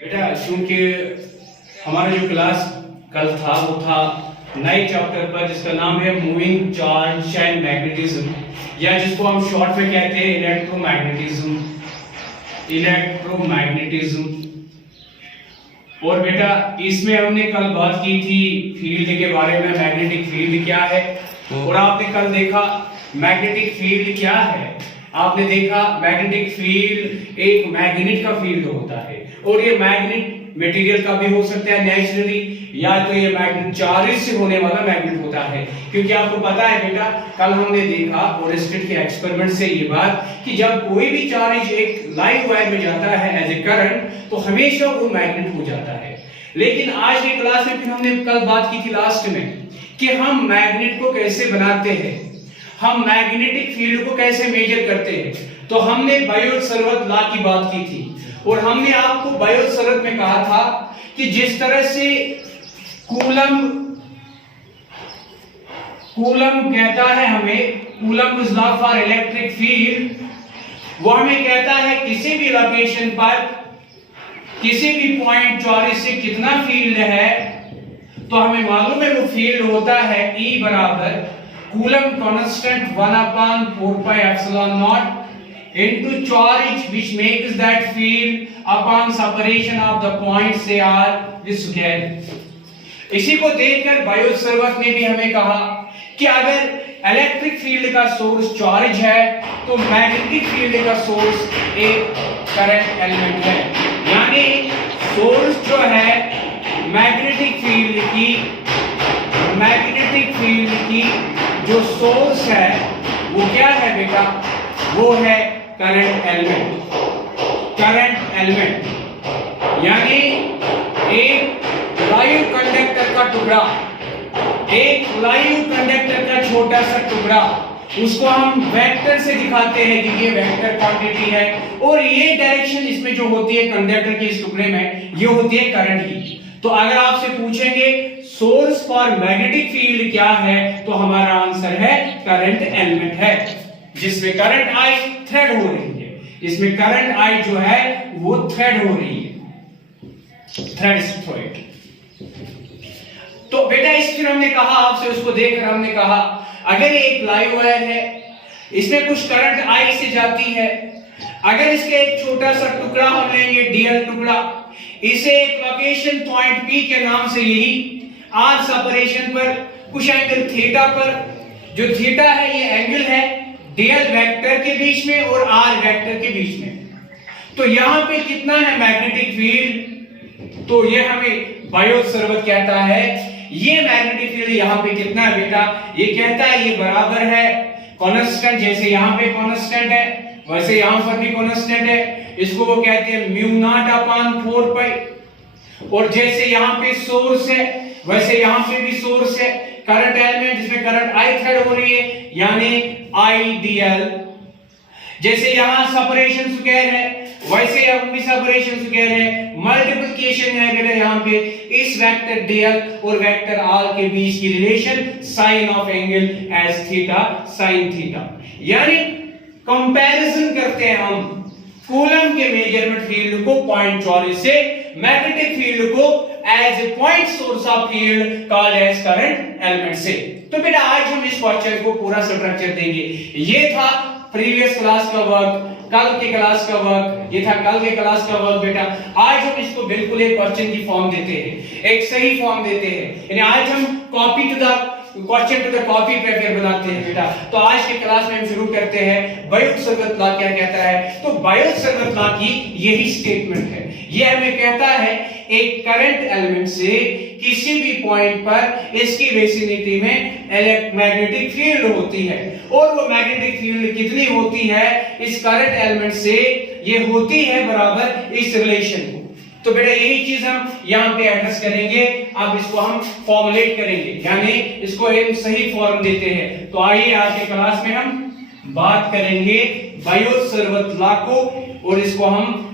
बेटा चूंकि हमारा जो क्लास कल था वो था नए चैप्टर पर जिसका नाम है मूविंग चार्ज एंड मैग्नेटिज्म, या जिसको हम शॉर्ट में कहते हैं इलेक्ट्रोमैग्नेटिज्म। और बेटा इसमें हमने कल बात की थी फील्ड के बारे में, मैग्नेटिक फील्ड क्या है। और आपने कल देखा मैग्नेटिक फील्ड क्या है। आपने देखा मैग्नेटिक फील्ड एक मैग्नेट का फील्ड होता है, और ये मैग्नेट मटेरियल का भी हो सकता है नेचुरली, या तो ये मैग्नेट चार्ज से होने वाला मैग्नेट होता है। क्योंकि आपको पता है बेटा कल हमने देखा ओरेस्टेड के एक्सपेरिमेंट से ये बात कि जब कोई भी चार्ज एक लाइव वायर में जाता है एज ए करंट, तो हमेशा वो मैग्नेट हो जाता है। लेकिन आज की क्लास में फिर हमने कल बात की थी लास्ट में कि हम मैग्नेट को कैसे बनाते हैं, हम मैग्नेटिक फील्ड को कैसे मेजर करते हैं। तो हमने बायोट-सैवर्त लॉ की बात की थी, और हमने आपको बायोट-सैवर्त में कहा था कि जिस तरह से कूलम कहता है हमें, Coulomb's law for electric field, वो हमें कहता है किसी भी लोकेशन पर किसी भी पॉइंट चार्ज से कितना फील्ड है, तो हमें मालूम है वो फील्ड होता है E बराबर Coulomb constant 1/4 pi epsilon naught into charge which makes that field upon separation of the points they are the square। इसी को देखकर बायोट-सैवर्त ने भी हमें कहा कि अगर इलेक्ट्रिक फील्ड का सोर्स चार्ज है तो मैग्नेटिक फील्ड का सोर्स एक करंट एलिमेंट है। यानी सोर्स जो है मैग्नेटिक फील्ड की जो सोर्स है वो क्या है बेटा, वो है करंट एलिमेंट। यानी एक लाइव कंडक्टर का टुकड़ा, एक लाइव कंडक्टर का छोटा सा टुकड़ा, उसको हम वेक्टर से दिखाते हैं कि ये वेक्टर क्वांटिटी है, और ये डायरेक्शन इसमें जो होती है कंडक्टर के इस टुकड़े में, ये होती है करंट की। तो अगर आपसे पूछेंगे सोर्स फॉर मैग्नेटिक फील्ड क्या है, तो हमारा आंसर है करंट एलिमेंट है, जिसमें करंट आई थ्रेड हो रही है। इसमें करंट आई जो है वो थ्रेड हो रही है, थ्रेड स्ट्रेट। तो बेटा इस फिर हमने कहा आपसे, उसको देखकर हमने कहा अगर एक लाइव वायर है, इसमें कुछ करंट आई से जाती है, अगर इसके एक छोटा सा टुकड़ा हम लेंगे डीएल टुकड़ा, इसे एक लोकेशन पॉइंट पी के नाम से यही आर सेपरेशन पर कुछ एंगल थीटा पर, जो थीटा है ये एंगल है डीएल वेक्टर के बीच में और आर वेक्टर के बीच में। तो यहां पे कितना है मैग्नेटिक फील्ड, तो ये हमें बायोट-सैवर्त कहता है ये मैग्नेटिक फील्ड यहां पे कितना है बेटा, ये कहता है ये बराबर है कांस्टेंट, जैसे यहां पे कांस्टेंट है वैसे यहां पर भी कांस्टेंट है, इसको वो कहते हैं μ0/4 pi। और जैसे यहां पे सोर्स है वैसे यहां पे भी सोर्स है, करंट एलिमेंट जिसमें करंट आई थ्रेड हो रही है, यानी IDL। जैसे यहां सेपरेशन स्क्वायर है वैसे यहां भी सेपरेशन स्क्वायर है, मल्टीप्लिकेशन है बेटा यहां पे इस वेक्टर DL और वेक्टर R के बीच की relation sine of angle as theta sine theta. यानी कंपैरिजन करते हैं हम कूलम के मेजरमेंट फील्ड को पॉइंट चार्ज से, मैग्नेटिक फील्ड को as a point source of field called as current element से। तो बेटा आज हम इस क्वेश्चन को पूरा स्ट्रक्चर देंगे। ये था प्रीवियस क्लास का वर्क, कल के क्लास का वर्क, ये था कल के क्लास का वर्क बेटा। आज हम इसको बिल्कुल एक क्वेश्चन की फॉर्म देते हैं, एक सही फॉर्म देते हैं, यानी आज हम copy to the question to the copy paper बनाते हैं बेटा। तो आज के क्लास में हम शुरू करते हैं बायोट-सैवर्त लॉ क्या कहता है। तो बायोट-सैवर्त लॉ की यही स्टेटमेंट है, ये हमें कहता है एक करंट एलिमेंट से किसी भी पॉइंट पर इसकी विसिनिटी में मैग्नेटिक फील्ड होती है, और वो मैग्नेटिक फील्ड कितनी होती है इस करंट एलिमेंट से, ये होती है बराबर इस रिलेशन को। तो बेटा यही चीज हम यहां पे एड्रेस करेंगे। अब इसको हम फॉर्मुलेट करेंगे, यानी इसको एक सही फॉर्म देते हैं। तो आइए आज के क्लास में हम बात करेंगे बायोट-सैवर्त लॉ को, और इसको हम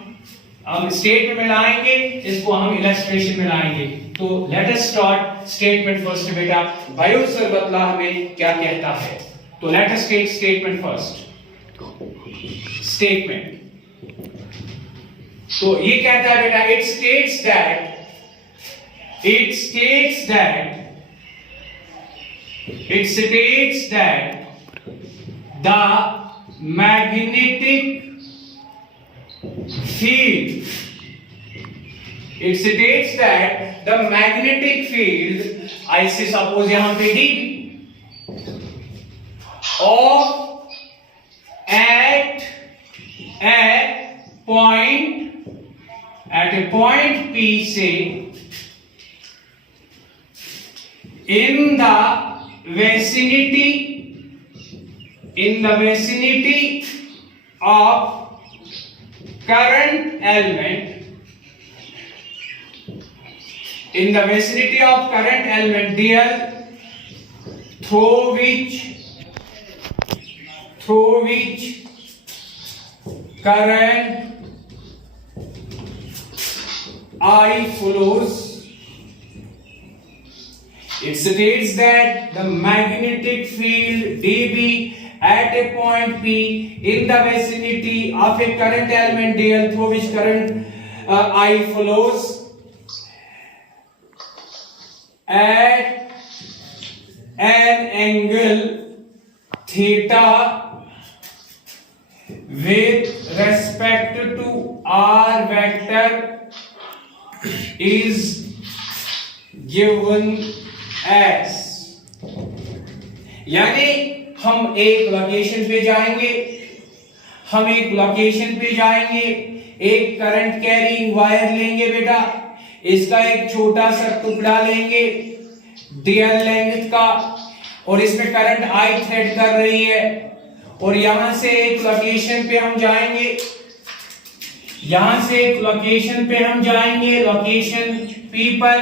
स्टेटमेंट में लाएंगे, इसको हम इलस्ट्रेशन में लाएंगे। तो let us start statement first बेटा। बायोट-सैवर्त लॉ हमें क्या कहता है, तो let us take statement first. Statement तो ये कहता है बेटा it states that the magnetic field, ऐसे सपोज यहां पे D of at a point P से in the vicinity of current element dl through which current I flows. It states that the magnetic field dB at a point P in the vicinity of a current element dl through which current I flows at an angle theta with respect to r vector is given as. यानी हम एक location पे जाएंगे, एक current carrying wire लेंगे बेटा, इसका एक छोटा सा टुकड़ा लेंगे डीएल लेंथ का, और इसमें करंट आई थ्रेड कर रही है, और यहां से एक लोकेशन पे हम जाएंगे, लोकेशन P पर,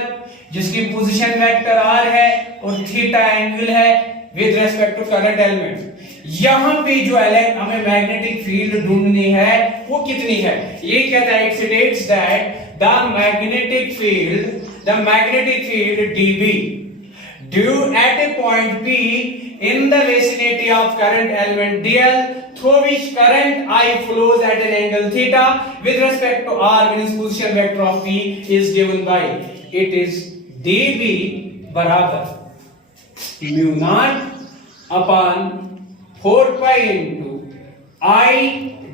जिसकी पोजीशन वेक्टर R है और थीटा एंगल है with respect to current element. यहां पे जो हमें मैग्नेटिक फील्ड ढूंढनी है वो कितनी है, ये कहता है it states that the magnetic field dB due at a point P in the vicinity of current element dl through which current I flows at an angle theta with respect to r, means position vector of P is given by, it is dB बराबर mu naught upon 4 pi into I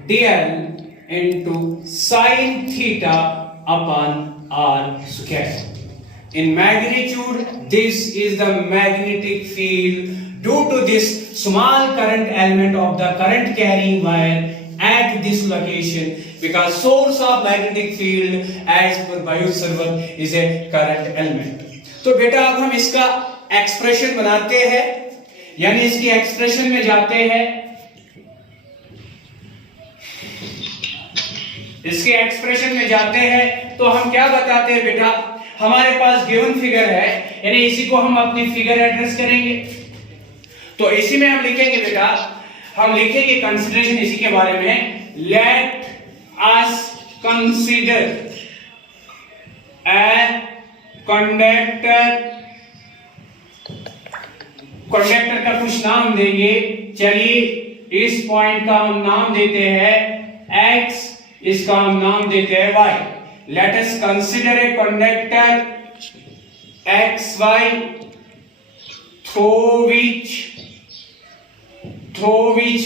dl into sin theta upon r square. In magnitude, this is the magnetic field due to this small current element of the current carrying wire at this location, because source of magnetic field as per Biot-Savart is a current element. तो बेटा अब हम इसका expression बनाते हैं, यानी इसकी expression में जाते हैं। तो हम क्या बताते हैं बेटा, हमारे पास गिवन फिगर है, यानी इसी को हम अपनी फिगर एड्रेस करेंगे। तो इसी में हम लिखेंगे बेटा, हम लिखेंगे कंसीडरेशन इसी के बारे में, let us consider a conductor का कुछ नाम देंगे। चलिए इस पॉइंट का हम नाम देते हैं x, इसका हम नाम देते हैं y। Let us consider a conductor XY through which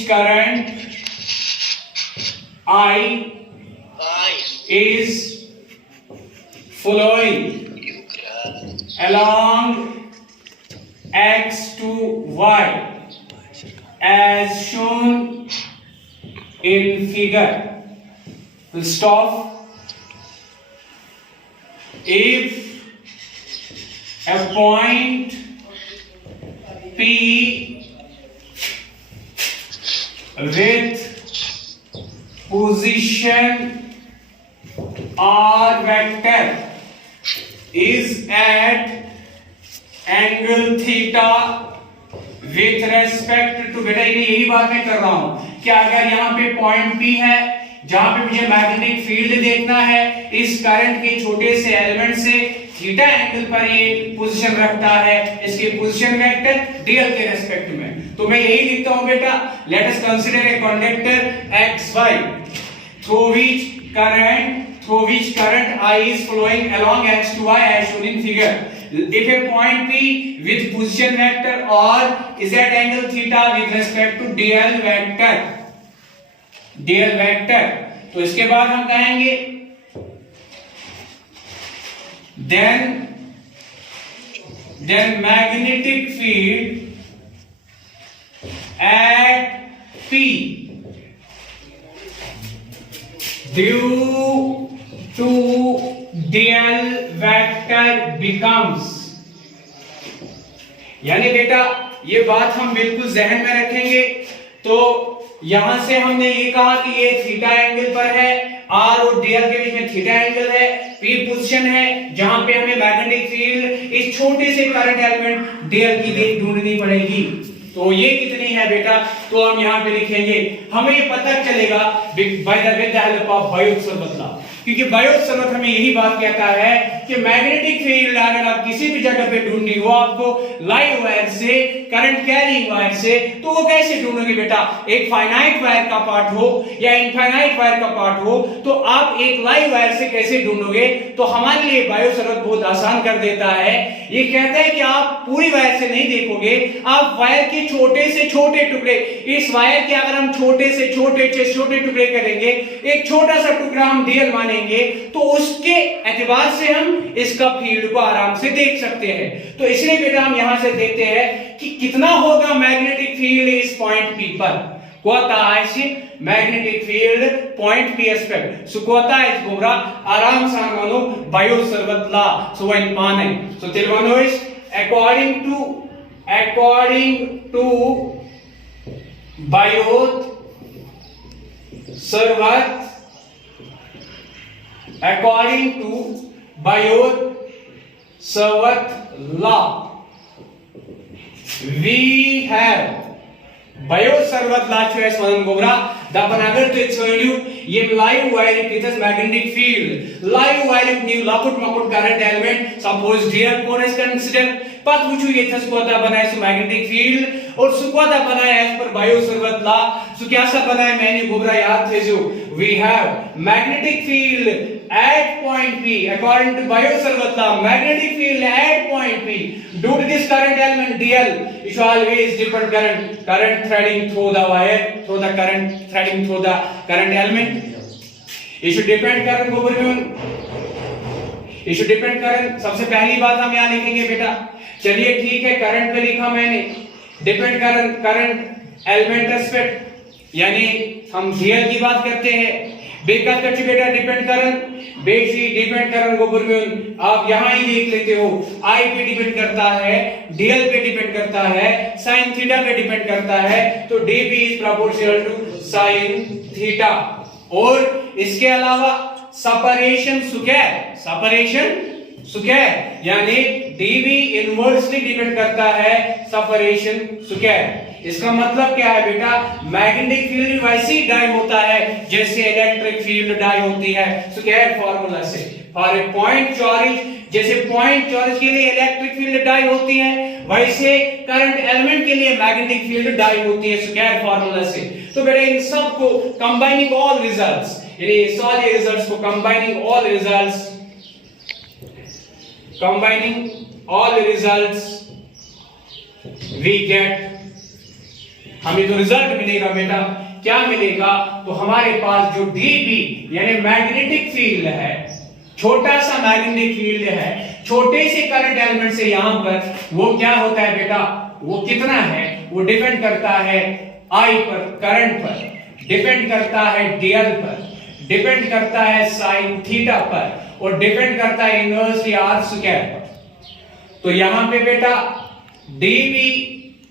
current I is flowing along X to Y as shown in figure. We'll stop. If a point P with position R vector is at angle theta with respect to, बेटा यही बात मैं कर रहा हूं कि अगर यहाँ पे पॉइंट P है जहां पे मुझे मैग्नेटिक फील्ड देखना है, इस करंट के छोटे से एलिमेंट से थीटा एंगल पर ये पोजीशन रखता है, इसके पोजीशन वेक्टर डीएल के रेस्पेक्ट में। तो मैं यही लिखता हूं बेटा, let us consider a conductor XY through which current through which current I is flowing along x to y as shown in figure. If a point P with position vector or z angle theta with respect to dl vector, तो इसके बाद हम कहेंगे then magnetic field at P due to dl vector becomes, यानी बेटा ये बात हम बिल्कुल जहन में रखेंगे। तो यहां से हमने ये कहा कि ये थीटा एंगल पर है, आर और डीएल के बीच में थीटा एंगल है, पी पोजीशन है जहां पे हमें मैग्नेटिक फील्ड इस छोटे से करंट एलिमेंट डीएल की ढूंढनी पड़ेगी। तो ये कितनी है बेटा, तो हम यहाँ पे लिखेंगे, हमें ये पता चलेगा by the help of Biot बदला, क्योंकि बायोट हमें यही बात कहता है कि मैग्नेटिक फील्ड अगर आप किसी भी जगह पे ढूंढनी हो आपको लाइव वायर से, करंट कैरिंग वायर से, तो वो कैसे ढूंढोगे बेटा, एक फाइनाइट वायर का पार्ट हो या इनफाइनाइट वायर का पार्ट हो, तो आप एक लाइव वायर से कैसे ढूंढोगे। तो हमारे लिए बायोट बहुत आसान कर देता है, ये कहता है कि आप पूरी वायर से नहीं देखोगे, आप वायर के छोटे से छोटे टुकड़े, इस वायर के अगर हम छोटे से छोटे टुकड़े करेंगे, एक छोटा सा टुकड़ा हम डीएल मानेंगे, तो उसके एतबार से हम इसका फील्ड को आराम से देख सकते हैं। तो इसलिए बेटा हम यहां से देखते हैं कि कितना होगा मैग्नेटिक फील्ड इस पॉइंट P पर। कोता है मैग्नेटिक फील्ड पॉइंट P एस्पेक्ट, सो कोता है गोबरा आराम से मानो बायोट सर्वत ला सो वन माने। सो तिलवानो is according to Biot Savart, according to Biot-Savart law, we have Biot-Savart law choice one gobra the panagar to exclude you ye live wire it is magnetic field live wire new laput makut current element suppose dear core is consider पत wuchu ye thas कोता बनाए सो magnetic field और सुकोता बनाए as per Biot-Savart law. सो क्या सा बनाए मैंने गोबरा याद थे जो we have magnetic field at point P according to Biot-Savart's law, magnetic field at point P due to this current element dl is always different current threading through the wire, through the current threading through the current element, it should depend current गोबर ये should depend current। सबसे पहली बात हम यहाँ लिखेंगे बेटा, चलिए ठीक है करंट पे लिखा मैंने, डिपेंड करंट एलिमेंट एस्पेक्ट, यानी हम डीएल की बात करते हैं, बेकार कच्ची बेटा डिपेंड करंट बेसी डिपेंड करंट गोबर में आप यहां ही देख लेते हो, आई पे डिपेंड करता है, डीएल पे डिपेंड करता है, साइन थीटा पे डिपेंड करता है, तो DB is proportional to sine theta. और इसके अलावा सेपरेशन स्क्वायर यानी डीबी इनवर्सली डिपेंड करता है सेपरेशन स्क्वायर। इसका मतलब क्या है बेटा, मैग्नेटिक फील्ड वैसे ही डाई होता है जैसे इलेक्ट्रिक फील्ड डाई होती है स्क्वायर फार्मूला से। फॉर ए पॉइंट चार्ज, जैसे पॉइंट चार्ज के लिए इलेक्ट्रिक फील्ड डाई होती है, वैसे करंट एलिमेंट के लिए मैग्नेटिक फील्ड डाई होती है स्क्वायर फार्मूला से। तो बेटा इन सब को कंबाइनिंग ऑल रिजल्ट्स, यानी सारे रिजल्ट्स को combining all results we get, हमें जो रिजल्ट मिलेगा बेटा क्या मिलेगा, तो हमारे पास जो डीबी यानी मैग्नेटिक फील्ड है, छोटा सा मैग्नेटिक फील्ड है, छोटे से करंट एलिमेंट से यहां पर वो क्या होता है बेटा, वो कितना है, वो डिपेंड करता है आई पर, करंट पर, डिपेंड करता है डीएल पर, डिपेंड करता है साइन थीटा पर, और डिपेंड करता है इनवर्सली आर स्क्वायर पर। तो यहां पे बेटा डीबी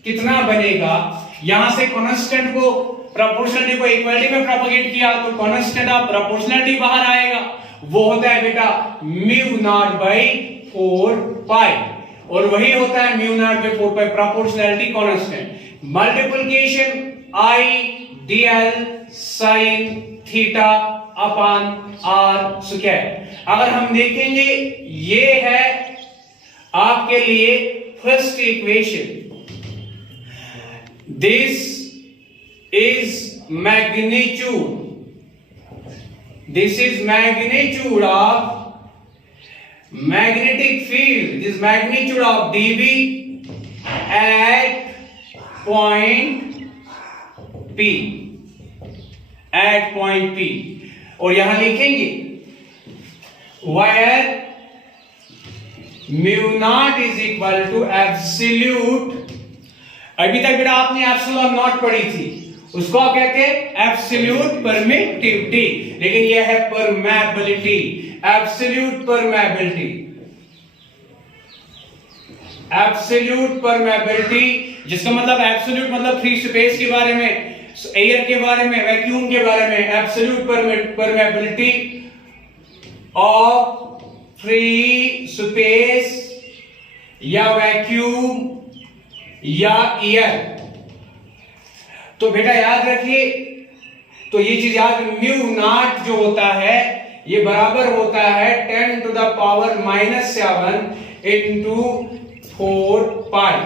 कितना बनेगा, यहां से कांस्टेंट को प्रोपोर्शनलिटी को इक्वलिटी में प्रोपगेट किया तो कांस्टेंट ऑफ प्रोपोर्शनलिटी बाहर आएगा, वो होता है बेटा म्यू नॉट बाई 4 पाई, और वही होता है mu naught by 4 pi proportionality constant, multiplication I DL sine theta upon R square. अगर हम देखेंगे ये है आपके लिए first equation, this is magnitude This is magnitude of magnetic field. This magnitude of dB at point P. At point P. और यहां लिखेंगे where mu naught is equal to absolute. अभी तक बेटा आपने एप्सिलॉन नॉट पढ़ी थी, उसको आप कहते हैं एब्सोल्यूट परमिटिविटी, लेकिन यह है permeability, absolute permeability, absolute permeability, जिसका मतलब एब्सोल्यूट मतलब फ्री स्पेस के बारे में, एयर के बारे में, वैक्यूम के बारे में, absolute permeability of free space या वैक्यूम या एयर। तो बेटा याद रखिए, तो ये चीज याद, म्यू नॉट जो होता है ये बराबर होता है 10 to the power -7 into 4 pi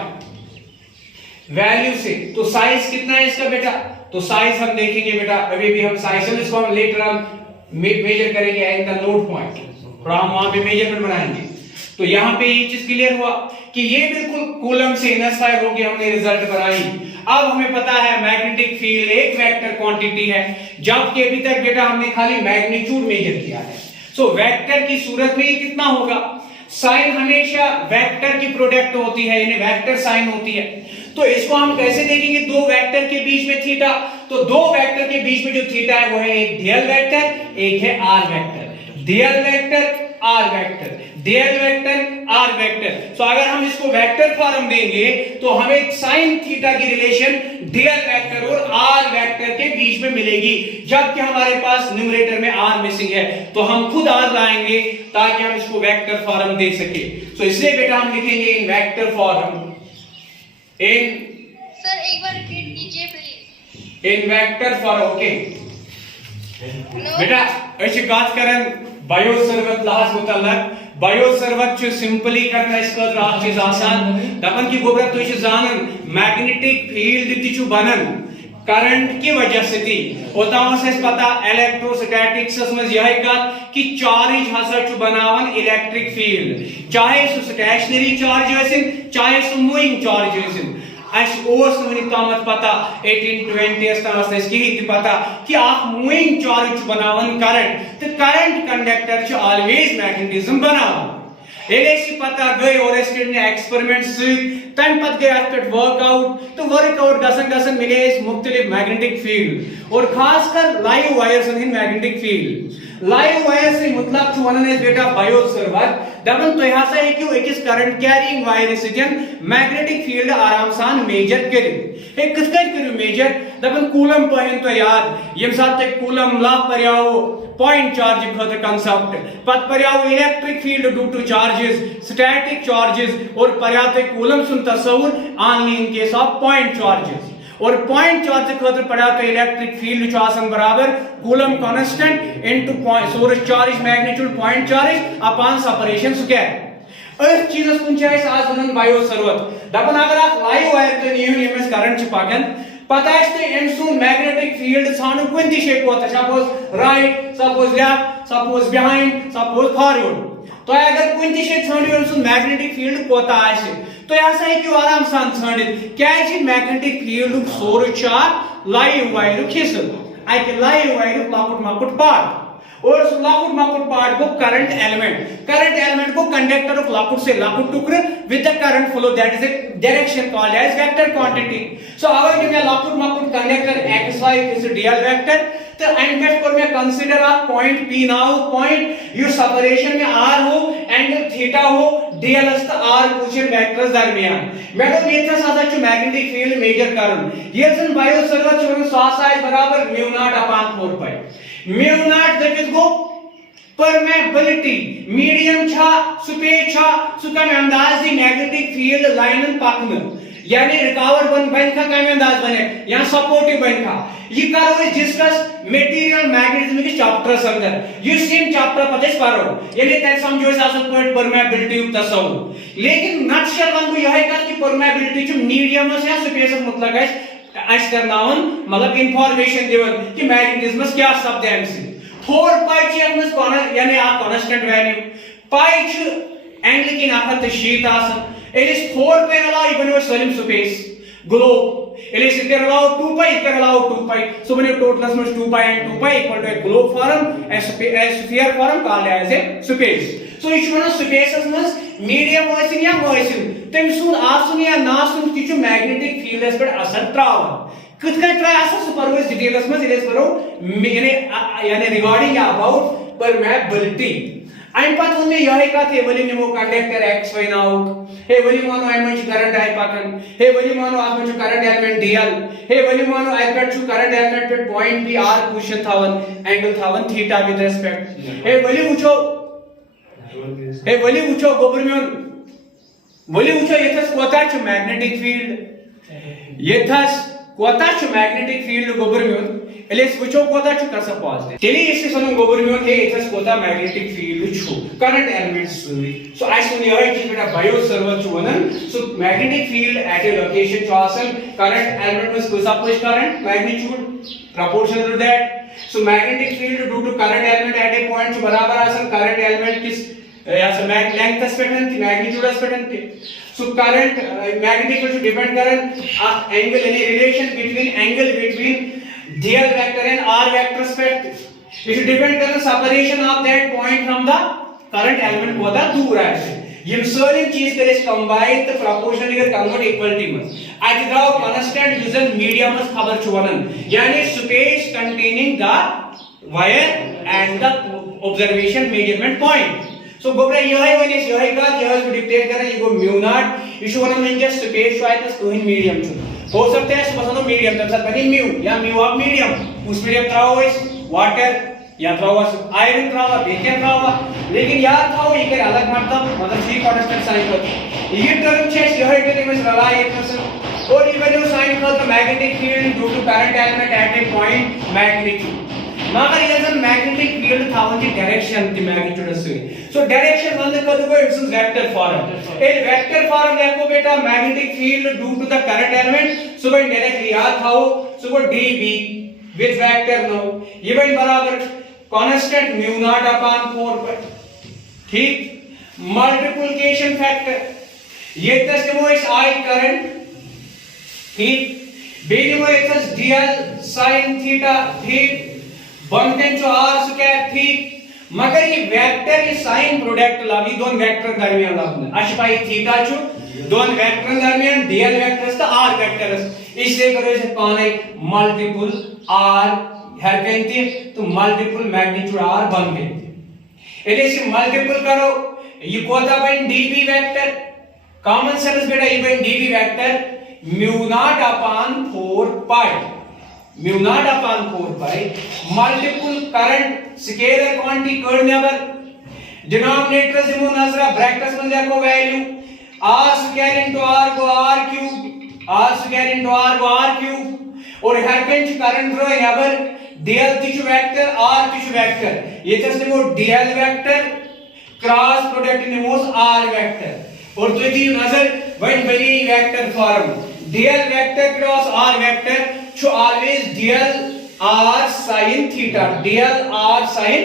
value से। तो साइज कितना है इसका बेटा, तो साइज हम देखेंगे बेटा, अभी भी हम साइज इसको हम लेटर हम मेजर करेंगे इन द नोट पॉइंट, थोड़ा हम वहां पे मेजरमेंट बनाएंगे। तो यहां पे ये चीज क्लियर हुआ कि ये बिल्कुल कूलम से इनस्पायर होकर हमने रिजल्ट बनाई। अब हमें पता है मैग्नेटिक फील्ड एक वेक्टर क्वांटिटी है, जबकि अभी तक बेटा हमने खाली मैग्नीट्यूड मेजर किया है। सो वेक्टर की सूरत में ये कितना होगा, साइन हमेशा वेक्टर की प्रोडक्ट होती है, यानी वेक्टर साइन होती है। तो इसको हम कैसे देखेंगे, दो वेक्टर के बीच में थीटा, तो दो वेक्टर के बीच में जो थीटा है वो है एक डीएल वेक्टर, एक है R vector, DL vector R vector, DL vector R vector. तो अगर हम इसको वेक्टर फॉर्म देंगे तो हमें साइन थीटा की रिलेशन डीएल वेक्टर और आर वेक्टर के बीच में मिलेगी, जबकि हमारे पास न्यूमरेटर में आर मिसिंग है, तो हम खुद आर लाएंगे ताकि हम इसको वेक्टर फॉर्म दे सके। तो इसलिए बेटा हम लिखेंगे इन वेक्टर फॉर्म, इन सर एक बार रिपीट कीजिए please. In vector form, okay बेटा ऐसे बात करें बायो सर्वत लाज मुतल्लक, बायो सर्वत जो सिंपली करना इसका राह चीज आसान दपन की गोबर तो इसे जानन मैग्नेटिक फील्ड तिचु बनन करंट की वजह से थी होता है पता इलेक्ट्रोस्टैटिक्स में यह कत कि चार्ज हसा छु बनावन इलेक्ट्रिक फील्ड, चाहे सु स्टेशनरी चार्ज आसिन चाहे सु मूविंग चार्ज आसिन। वनिक पता 1820 तक कहीं पता कि मूविंग चार्ज बनावन करंट, तो करंट कंडक्टर ऑलवेज मैग्नेटिज्म बनावन। पता गई और एक्सपेरिमेंट तम पत गई वर्कआउट, तो वर्कआउट गसन मिले मुख्तलिफ मैग्नेटिक फील्ड और खासकर live wires in magnetic field. Live wire से मतलब वन बेटा बायो सर्वर दबन तो हसा हेकू अकिस करंट कैरिंग वायर सजन मैग्नेटिक फील्ड आराम सान मेजर करिव। कथ करू मेजर दबन कूलम पहन तो याद यम साथ ते कूलम ला पर्याओ पॉइंट चार्ज खतर कंसेप्ट, पत पर्याओ electric field due to charges, static charges और पर्याते कूलम सुन तस्वुर only in case of point charges. और पॉइंट चार्ज खतर पड़ा तो इलेक्ट्रिक फील्ड बराबर Coulomb constant into source charge magnitude point charge upon separation square. इस चीज कुछ आज वन बायो सर्वत दपन अगर आप लाइव वायर तो नीव करंट पकन पता है मैग्नेटिक फील्ड छान कुन शे suppose right, suppose left, suppose behind, suppose forward. तो अगर कुन शे छो मैग्नेटिक फील्ड कोता आसे तो यह हेकू आराम सान छानित क्या magnetic field source live wire हिस्स अक लाइव वायर लकुट मकुट पार्ट और लकुट मकुट पार्ट गो करंट एलिमेंट गो कंडक्टर लकुट से लकुट टुकर with the current flow that is a direction called as vector quantity. So अगर गिव लकुट मकुट conductor X Y is dl vector, तो एंड में फॉर में consider of point P now point यू सेपरेशन में आर हो एंगल थीटा हो डीएल अस्त आर कुछ वेक्टर्स दरमियान मैडम ये था सादा जो मैग्नेटिक फील्ड मेजर करन ये जन बायो सर्वत जो साइज बराबर mu naught upon 4 pi mu not that is go permeability medium छा स्पेस छा सुकम अंदाज दी मैग्नेटिक फील्ड लाइन पकन यानी रिकवर बन का कम अंदाज बने या सपोर्टिव बन का ये करो डिस्कस मटेरियल मैग्नेटिज्म के चैप्टर्स अंदर ये सेम चैप्टर पते पढ़ो यानी तक समझो असल पॉइंट परमेबिलिटी तस्वुर। लेकिन नटशल वन यह है कि परमेबिलिटी जो मीडियम या स्पेस मतलब है अस करनावन मतलब इंफॉर्मेशन दिवन कि मैग्नेटिज्म क्या सब्द है 4 pi च यमस यानी आ कांस्टेंट वैल्यू pi च एंगल की नाखत शीट आसन इस 4 पे allow even Salim space globe इस इधर अलाउ 2 pi इधर allow 2 pi so when you total as 2 pi and 2 pi equal to a globe form as sphere form called as a space so each one space as mas medium आसिन या आसिन तम सुन आसुन या नासुन किछु magnetic field पर असर त्रावन कत त्रा असर supervise details में इलेस करो यानी रिगार्डिंग अबाउट परमेबिलिटी अन पत वो यह कत हे वली निमो कंडक्टर एक्स वाई नाउक हे वली मानो अन मच करंट आई पाकन हे वली मानो आज मच करंट एलिमेंट डीएल हे वली मानो आई पेट छु करंट एलिमेंट पे पॉइंट पी आर पोजीशन थावन एंगल थावन थीटा विद रिस्पेक्ट हे वली उचो गोबरमियन वली उचो यथस कोता छु मैग्नेटिक फील्ड यथस कोता छु मैग्नेटिक फील्ड गोबरमियन एलेस वुचो कोता छु कसा पॉजिटिव तेली इसे सनु गोबरमियन हे इथस कोता मैग्नेटिक फील्ड छु करंट एलिमेंट्स सो आई सुन यह चीज बेटा बायो सर्वर छु वनन so magnetic field at a location छु आसन करंट एलिमेंट में कोसा पुश current magnitude proportional to that so magnetic field due to current element at a point छु बराबर आसन करंट एलिमेंट किस या सो लेंथ स्पेक्ट्रम की magnitude spectrum so current magnetic field should depend current angle any relation between angle between dl vector and r vector space it should depend current separation of that point from the current element कोता दूर है यम सारी चीज करे combine तो proportional अगर convert equality में आज दाव कांस्टेंट यूजन मीडियम में खबर छुवनन यानी space containing the wire and the observation measurement point so गोबरा यही वने यही का यही को डिक्टेट करे ये गो म्यू नॉट इशू वन में जस्ट स्पेस चॉइस कोई मीडियम छु हो सकता है पसंद मीडियम तब साथ बनी म्यू या म्यू ऑफ मीडियम उस मीडियम त्राओ इस वाटर या त्राओ आयरन त्राओ बेके त्राओ लेकिन याद थाओ ये के अलग मतलब सी कांस्टेंट साइन को ये टर्म चेस यही के में रला 1% और ये वैल्यू साइन को the magnetic field due to current element at a point magnitude मगर ये जब मैग्नेटिक फील्ड थावन की डायरेक्शन की मैग्नीट्यूड से सो डायरेक्शन वन कद को its vector form a vector form देखो बेटा magnetic field due to the current element so when directly याद थाओ सो को db विद वेक्टर नो ये बन बराबर कांस्टेंट म्यू नॉट अपॉन 4 पर ठीक मल्टीप्लिकेशन फैक्टर ये तस वो इस आई करंट ठीक बेनिमो इथस dl sin थीटा ठीक बनते जो r स्क्वायर ठीक मगर ये वेक्टर ये साइन प्रोडक्ट लावी दोन वेक्टर दरमियान लावने अशपाई थीटा छु दोन वेक्टर दरमियान dl वेक्टर्स तो r वेक्टर्स इसलिए करो इसे पाने मल्टीपल r हर कहते तो मल्टीपल मैग्नीट्यूड r बन गए इसे से मल्टीपल करो ये कोता बन db वेक्टर कॉमन सेंस बेटा ये बन db vector mu naught upon 4 pi mu naught upon 4 pi multiple current scalar quantity कर नेवर डिनोमिनेटर दिमो नजरा ब्रैकेट्स में देखो value r square into r को r cube r square into r को r क्यूब और हर पेंच करंट रो नेवर dl तिच वेक्टर r तिच वेक्टर ये तस दिमो dl वेक्टर क्रॉस प्रोडक्ट निमोस r वेक्टर और तो दी नजर वन बनी vector form dl vector cross r vector should always dl r sin theta dl r sin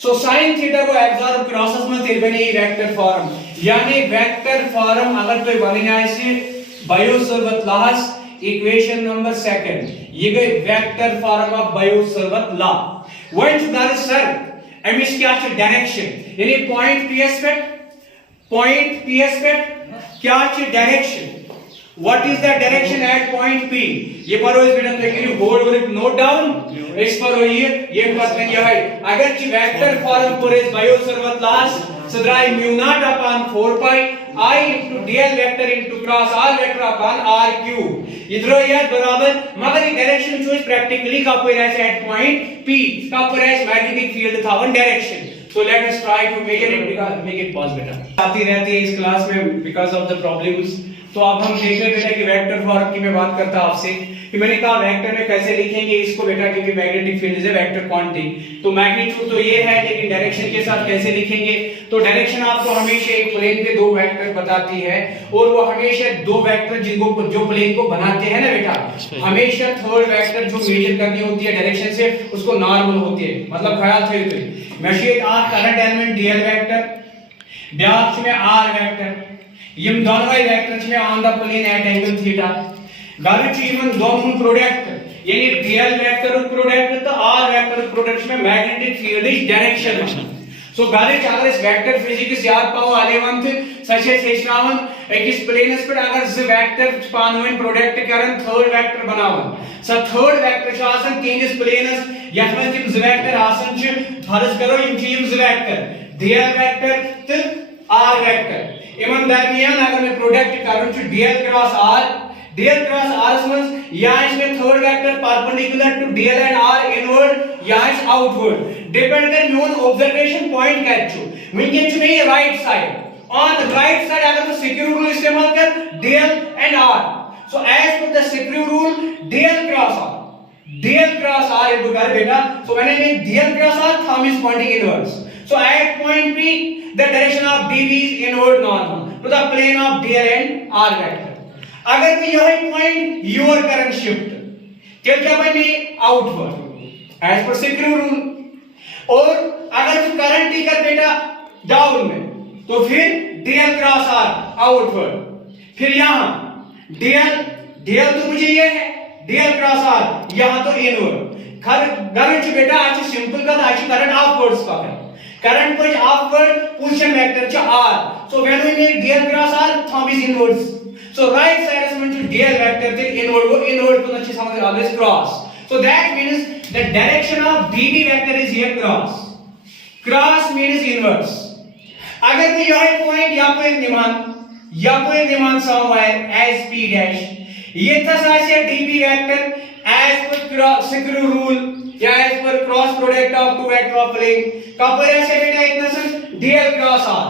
so sin theta को एब्जॉर्ब क्रॉसेस में तेरे बने वेक्टर फॉर्म यानी वेक्टर फॉर्म अगर तो बने ऐसे बायो-सैवर्त लॉस इक्वेशन नंबर 2 ये गई vector form of Biot Savart law what that is sir एमिस क्या है डायरेक्शन यानी पॉइंट पीएस पे क्या है direction What is the direction at point P? ये पढ़ो इस बेटा तो एक बोर्ड पर नोट डाउन इस पर ये बात में क्या है अगर कि वेक्टर फॉर्म पर इस बायो-सैवर्त लॉस सदराई mu naught upon 4 pi I into dl vector into cross r vector upon r cube इधर ये बराबर मगर ये डायरेक्शन चॉइस प्रैक्टिकली का पर है एट पॉइंट P का पर है मैग्नेटिक फील्ड था one direction so let us try to make it pause बेटा आती रहती है इस क्लास में because of the problems तो अब हम देख रहे बेटा कि वेक्टर फॉर्म की मैं बात करता आपसे कि मैंने कहा वेक्टर में कैसे लिखेंगे इसको बेटा, क्योंकि magnetic field is a vector quantity. तो मैग्नीट्यूड तो ये है, लेकिन डायरेक्शन के साथ कैसे लिखेंगे? तो डायरेक्शन आपको हमेशा एक प्लेन पे दो वेक्टर बताती है, और वो हमेशा दो वेक्टर जिनको जो प्लेन को बनाते हैं ना बेटा, हमेशा थर्ड वेक्टर जो मेजर करनी होती है डायरेक्शन से उसको नॉर्मल होती है। मतलब ख्याल थे तो मैं आर करंट एलिमेंट डीएल वेक्टर ब्याज में आर वेक्टर यम दोनों वेक्टर में on the plane at angle theta गालिच यमन दोनों प्रोडक्ट यानी डीएल वेक्टर प्रोडक्ट तो आर वेक्टर प्रोडक्ट में magnetic field is direction. So गालिच अगर इस वेक्टर फिजिक्स याद पाओ 11th सचे सेचनावन एकस प्लेनस पे अगर ज वेक्टर पानवन प्रोडक्ट करन थर्ड वेक्टर बनावन स थर्ड वेक्टर छ आसन तीनस प्लेनस यथ में तिम ज वेक्टर आसन छ फर्ज करो यम छ ज वेक्टर डीएल वेक्टर तो आर वेक्टर इमन दरमियान अगर मैं प्रोडक्ट करूं छु डीएल क्रॉस आर में या इसमें third vector perpendicular to DL and R inward या इस आउटवर्ड डिपेंड कर नोन ऑब्जर्वेशन पॉइंट कर छु विंकेन छु में right side on the right side अगर तो सिक्योर रूल इस्तेमाल कर DL and R. So as per the screw rule DL cross R into कर बेटा। सो मैंने ये DL cross R thumb is pointing inwards. So at point P, the direction of dV is inward normal to the plane of dl and r vector. अगर भी यह point your current shift, क्या क्या बने outward as per second rule। और अगर भी current ही कर बेटा down में, तो फिर dl cross r outward। फिर यहाँ dl तो मुझे ये है dl cross r यहाँ तो inward। current बेटा आज सिंपल का आज current upwards का है। Current push upward position vector ch r. So when we make dl cross r, thumb is inwards. So right side is meant to dl vector till inward. वो inward को अच्छे समझ always cross. So that means the direction of dv vector is here cross. Cross means inwards. अगर भी यह point या कोई निमान somewhere as p dash. ये था side dv vector as per cross second rule या as per cross product of two vector of plane Kapoor ऐसे बेटा इतना सन dl cross r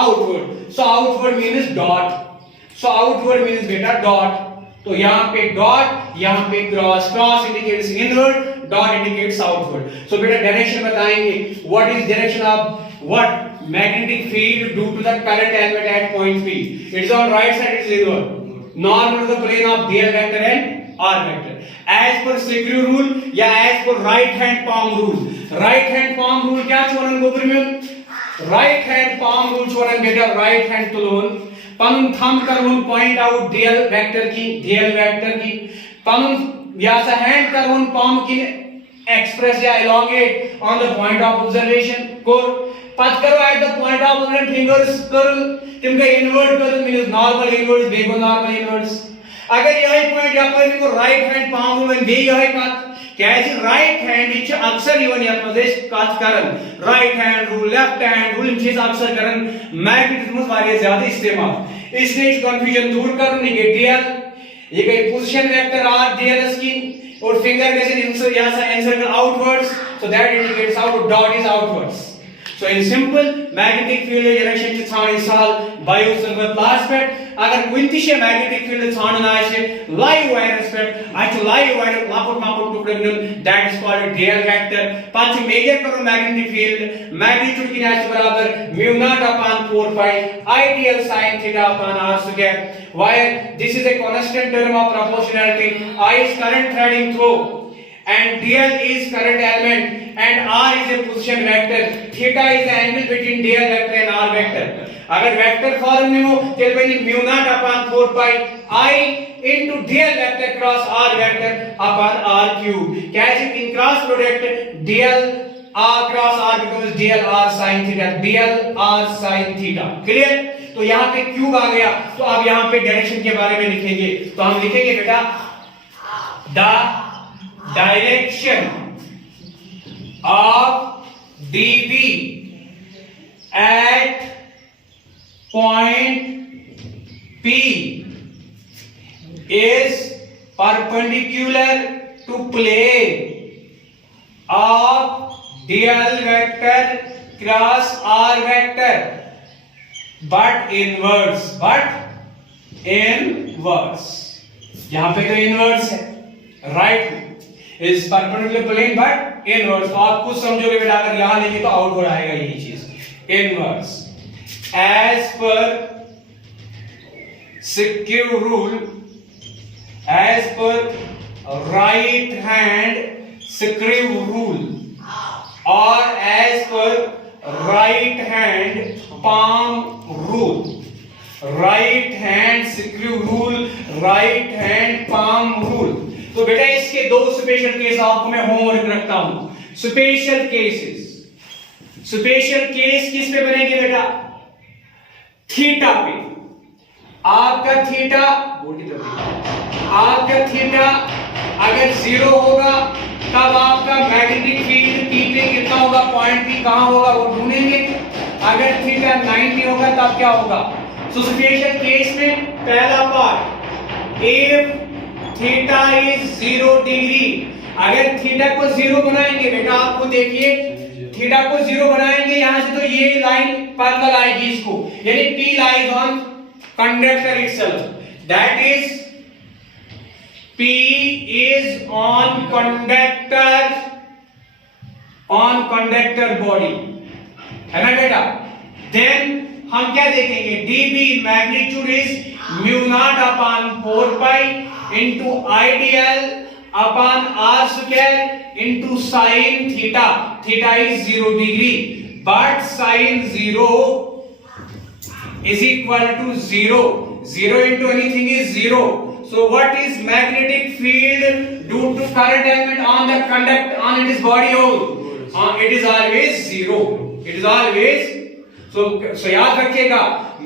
outward। so outward means बेटा dot। तो यहाँ पे dot यहाँ पे cross indicates inward, dot indicates outward। so बेटा डायरेक्शन बताएंगे what is direction of what magnetic field due to the current element at point P। it is on right side, it is inward normal to the plane of dl vector and r vector as per second rule या as per right hand palm rule। right hand palm rule क्या छोड़न गोबर में right hand palm rule छोड़न बेटा right hand तुलोन Panun thumb करवन point out dl vector की पनुन या सा hand करवन palm की express या elongate on the point of observation को पत करो at the point of observation fingers कर तिमका inward कर means normal inwards बेगो normal inwards। अगर यही पॉइंट या पर को राइट हैंड पाम रूल में यही कत कैसे राइट हैंड इच अक्सर इवन या प्रदेश कत करन right hand rule left hand rule चीज अक्सर करन मैग्नेटिज्म वाले ज्यादा इस्तेमाल इसलिए कंफ्यूजन दूर करने के डीएल ये गई पोजीशन वेक्टर आर डीएल की और फिंगर कैसे इंसर्ट या सा insert outwards so that indicates out dot is outwards. So in simple magnetic field direction च छान साल बायो संगत लास्ट पे अगर कुंती से magnetic field छान ना आए लाइव वायरस पे आज लाइव वायरस मापुट टुकड़े में that is called dl vector। पांच मेजर करो magnetic field magnitude की नाइस बराबर mu naught upon 4 pi ideal sin theta upon r square where this is a constant term of proportionality। I is current threading through and dl is current element and r is a position vector, theta is the angle between dl vector and r vector। अगर vector form में हो तो बनी mu naught upon 4 pi I into dl vector cross r vector upon r cube। कैसे इन cross product dl r cross r becomes dl r sin theta, dl r sin theta। Clear? तो यहाँ पे cube आ गया। तो अब यहाँ पे डायरेक्शन के बारे में लिखेंगे तो हम लिखेंगे बेटा the direction of dv at point P is perpendicular to plane of dl vector cross r vector but inwards inverse, यहां पे तो इनवर्स है, right is perpendicular plane but inverse. तो आप कुछ समझोगे बेटा, अगर यहां लेंगे तो आउट हो जाएगा यही चीज, इनवर्स एज पर सिक्यू rule, as per right hand screw rule और as per right hand palm rule, right hand screw rule, right hand palm rule. तो बेटा इसके दो स्पेशल केस आपको मैं होमवर्क रखता हूं। स्पेशल केसेस, स्पेशल केस किस पे बनेंगे बेटा? थीटा पे। आपका थीटा, आपका थीटा अगर 0 होगा तब आपका मैग्नेटिक फील्ड P पे कितना होगा, पॉइंट P कहां होगा वो ढूंढेंगे। अगर थीटा 90 होगा तब क्या होगा? सो स्पेशल केस में पहला part, if theta is 0 degree, अगर थीटा को 0 बनाएंगे बेटा, आपको देखिए थीटा को 0 बनाएंगे यहां से तो ये लाइन पैरेलल आएगी इसको, यानी P lies on conductor itself, that is P is on conductor body, है ना बेटा? Then हम क्या देखेंगे? dB magnitude is mu naught upon 4 pi into IDL upon r square into sin theta. Theta is 0 degree, but sin 0 is equal to 0. 0 into anything is 0. So what is magnetic field due to current element on the conductor on its body hole? It is always 0. It is always so याद रखिएगा,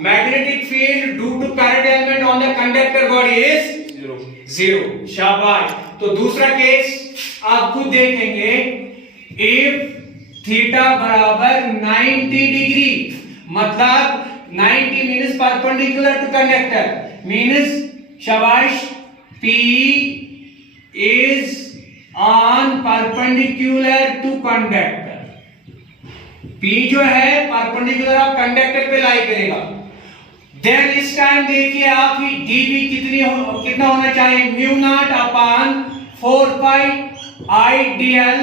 magnetic field due to current element on the conductor body is 0. शाबाश। तो दूसरा case आप खुद देखेंगे, if theta बराबर 90 degree, मतलब 90 means perpendicular to conductor, means शाबाश P is on perpendicular to conductor, P जो है परपेंडिकुलर ऑफ कंडक्टर पे लाई करेगा। देन इस टाइम देखिए आप ही dB कितना होना चाहिए? म्यू नॉट अपॉन 4 पाई IDL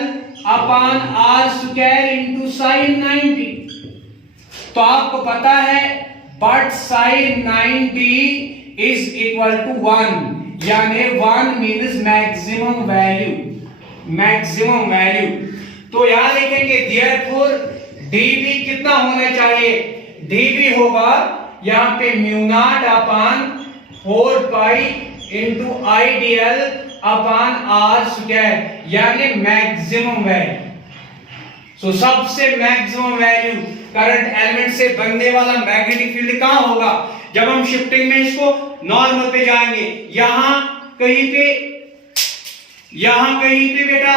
upon r square into sin 90। तो आपको पता है but sin 90 is equal to 1, यानी 1 means maximum value, maximum value। तो यहां लिखेंगे therefore dB कितना होना चाहिए? dB होगा यहां पे म्यू नॉट अपॉन 4 पाई into IDL upon r square, यानी मैक्सिमम वैल्यू। सो सबसे मैक्सिमम वैल्यू करंट एलिमेंट से बनने वाला मैग्नेटिक फील्ड कहां होगा? जब हम शिफ्टिंग में इसको नॉर्मल पे जाएंगे, यहां कहीं पे बेटा,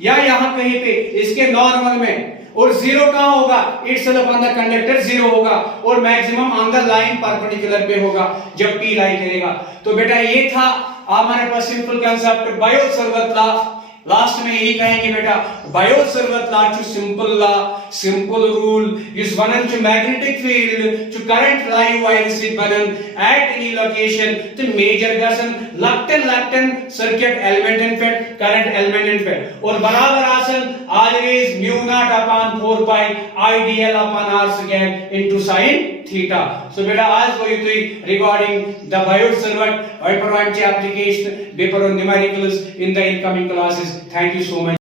या यहां कहीं पे इसके नॉर्मल में, और 0 कहां होगा? इटसेल्फ ऑन द कंडक्टर 0 होगा, और maximum on the line perpendicular पे होगा जब P लाई करेगा। तो बेटा ये था हमारे पास simple concept Biot Savart law. Last में यही कहेंगे बेटा, Biot Savart law to simple rule is one to magnetic field to current live wires is button at any location to measure गसन लक्टन circuit element and fit current element and fit, और बराबर आसन always mu naught upon 4 pi IDL upon r square into sin theta। So बेटा आज वही थी regarding the bio-Savart hyperwave application paper on numericals in the incoming classes। Thank you so much।